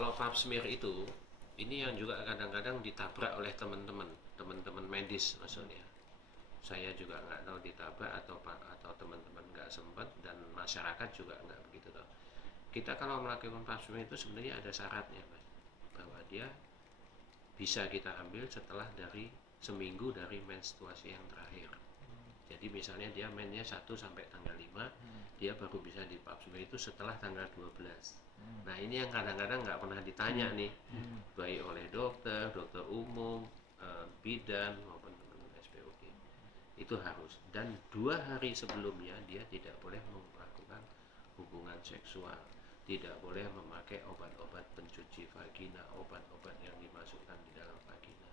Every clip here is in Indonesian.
kalau pap smear itu, ini yang juga kadang-kadang ditabrak oleh teman-teman medis maksudnya. Saya juga nggak tahu ditabrak atau teman-teman nggak sempat, dan masyarakat juga nggak begitu tahu. Kita kalau melakukan pap smear itu sebenarnya ada syaratnya, Mas, bahwa dia bisa kita ambil setelah dari seminggu dari menstruasi yang terakhir. Jadi misalnya dia mennya 1 sampai tanggal 5, dia baru bisa di pap smear itu setelah tanggal 12. Nah ini yang kadang-kadang nggak pernah ditanya nih, baik oleh dokter umum, bidan maupun teman-teman SPOG. Itu harus. Dan 2 hari sebelumnya dia tidak boleh melakukan hubungan seksual, tidak boleh memakai obat-obat pencuci vagina, obat-obat yang dimasukkan di dalam vagina.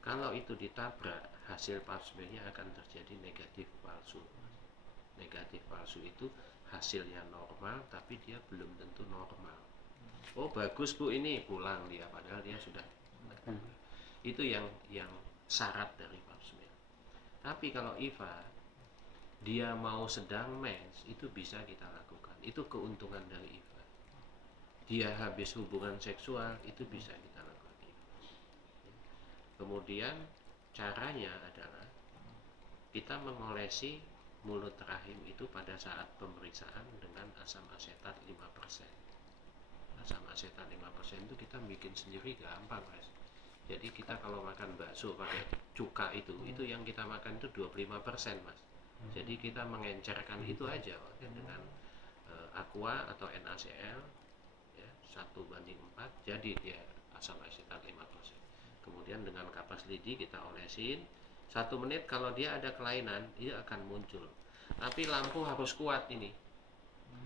Kalau itu ditabrak, hasil pap smearnya akan terjadi negatif palsu. Negatif palsu itu hasilnya normal, tapi dia belum tentu normal. Oh bagus Bu, ini pulang dia, padahal dia sudah. Itu yang syarat dari pap smear. Tapi kalau IVA, dia mau sedang mens, itu bisa kita lakukan. Itu keuntungan dari IVA. Dia habis hubungan seksual, itu bisa kita lakukan IVA. Kemudian caranya adalah kita mengolesi mulut rahim itu pada saat pemeriksaan dengan asam asetat 5%. Asam asetat 5% itu kita bikin sendiri gampang, Mas. Jadi kita kalau makan bakso pakai cuka itu yang kita makan itu 25%, Mas. Jadi kita mengencerkan itu aja dengan aqua atau NaCl ya, 1:4, jadi dia asam asetat 5%. Kemudian dengan kapas lidi kita olesin 1 menit, kalau dia ada kelainan dia akan muncul. Tapi lampu harus kuat ini.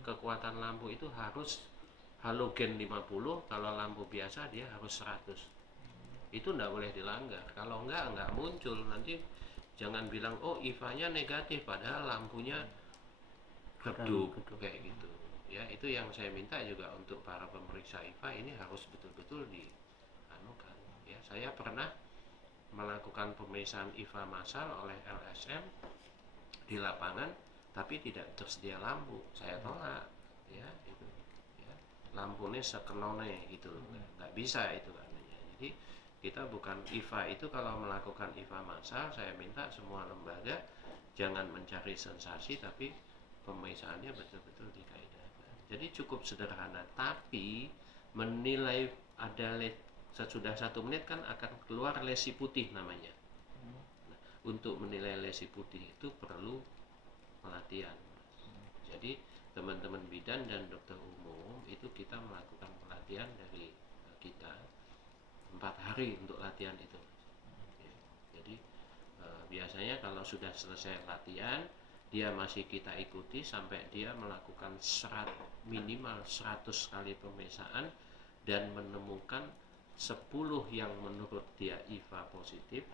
Kekuatan lampu itu harus halogen 50, kalau lampu biasa dia harus 100. Itu enggak boleh dilanggar. Kalau enggak muncul. Nanti jangan bilang oh IVA-nya negatif padahal lampunya redup kayak gitu. Ya, itu yang saya minta juga untuk para pemeriksa IVA, ini harus betul-betul dianukan. Ya, saya pernah melakukan pemeriksaan IVA massal oleh LSM di lapangan, tapi tidak tersedia lampu. Saya tolak, ya itu, ya. Lampunya sekenone gitu, nggak bisa itu kan. Jadi kita bukan IVA itu, kalau melakukan IVA massal, saya minta semua lembaga jangan mencari sensasi, tapi pemeriksaannya betul-betul dikaedahkan. Jadi cukup sederhana, tapi menilai ada sesudah 1 menit kan akan keluar lesi putih namanya. Nah, untuk menilai lesi putih itu perlu pelatihan. Jadi teman-teman bidan dan dokter umum itu kita melakukan pelatihan dari kita 4 hari untuk latihan itu. Ya, jadi biasanya kalau sudah selesai latihan, dia masih kita ikuti sampai dia melakukan minimal 100 kali pemeriksaan dan menemukan 10 yang menurut dia IVA positif.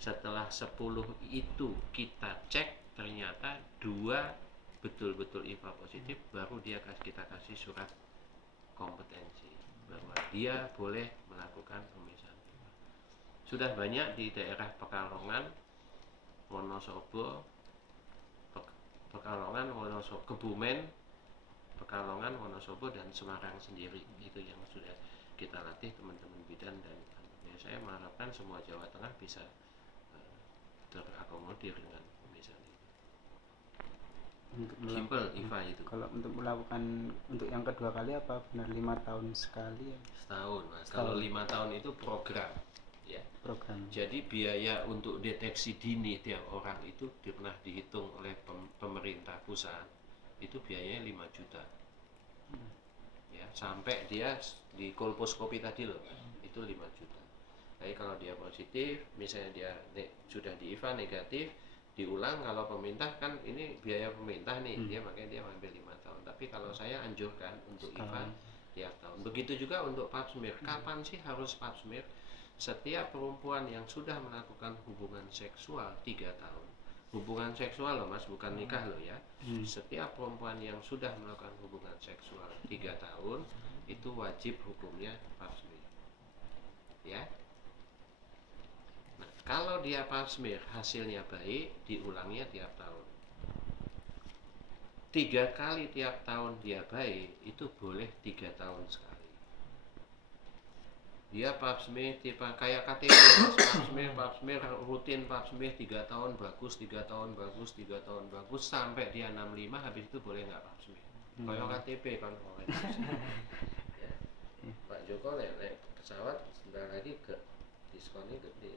Setelah 10 itu kita cek ternyata 2 betul-betul IVA positif, baru kita kasih surat kompetensi bahwa dia boleh melakukan pemeriksaan IVA. Sudah banyak di daerah Pekalongan, Wonosobo, Kebumen, Pekalongan, Wonosobo, dan Semarang sendiri. Itu yang sudah kita latih teman-teman bidan, dan ya, saya mengharapkan semua Jawa Tengah bisa terakomodir dengan pemeriksaan ini. Simple IVA itu. Kalau untuk melakukan untuk yang kedua kali apa benar 5 tahun sekali ya? Setahun, Mas. Kalau 5 tahun itu program. Ya. Program. Jadi biaya untuk deteksi dini tiap orang itu pernah dihitung oleh pemerintah pusat, itu biayanya 5 juta. Ya, sampai dia di kolposkopi tadi loh, itu 5 juta. Jadi kalau dia positif, misalnya dia sudah di IVA negatif, diulang, kalau pemerintah kan ini biaya pemerintah nih, makanya dia ambil 5 tahun. Tapi kalau saya anjurkan untuk IVA tiap tahun. Begitu juga untuk pap smear. Kapan sih harus pap smear? Setiap perempuan yang sudah melakukan hubungan seksual 3 tahun. Hubungan seksual loh, Mas, bukan nikah loh ya. Setiap perempuan yang sudah melakukan hubungan seksual 3 tahun itu wajib hukumnya pap smear. Ya. Nah, kalau dia pap smear hasilnya baik, diulangnya tiap tahun. 3 kali tiap tahun dia baik, itu boleh 3 tahun sekali. dia pap smear tipe kayak KTP pap smear rutin pap smear 3 tahun bagus 3 tahun bagus 3 tahun bagus sampai dia 65 habis itu boleh nggak pap smear kayak KTP kan ya. Pak Joko naik pesawat sebentar lagi ke diskonnya gede